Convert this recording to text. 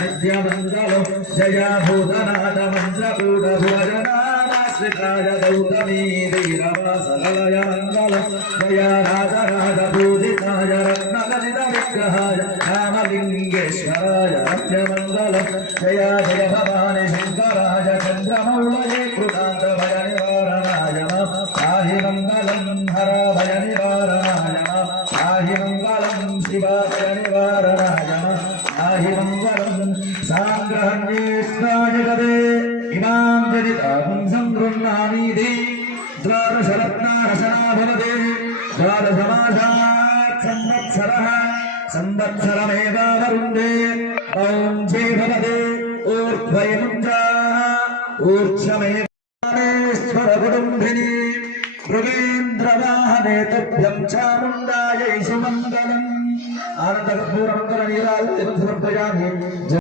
नित्यमङ्गलं जया भूतनाथ मन्त्रकूटभुवजनाश्रिताय गौतमी वीरवासलय मङ्गलं जया राजराजपूजिताय रत्नगलितविग्रहाय रामलिङ्गेश्वराय रम्यमङ्गलं जया जय भवानि शङ्कराय चन्द्रमौळये कृतान्तभयनिवारणाय पाहि मङ्गलं हर भयनिवारणाय पाहि मङ्गलं शिवा भयनिवारणाय पाहि मङ्गलं साङ्ग्रहण्येष्टाय गदे इमां जनितां सङ्गृह्णामीति द्वादशरत्नारचना भवते द्वादशमासात् संवत्सरः संवत्सरमेवावरुन्धे ॐ जे भवते ऊर्ध्वयमुञ्जा ऊर्ध्वमेश्वरकुटुम्बिनी मृगेन्द्रवाहने तुभ्यं चामुण्डायै सुमङ्गलम् आनन्दकर्पूरमङ्गलनीराजनं समर्पयामि।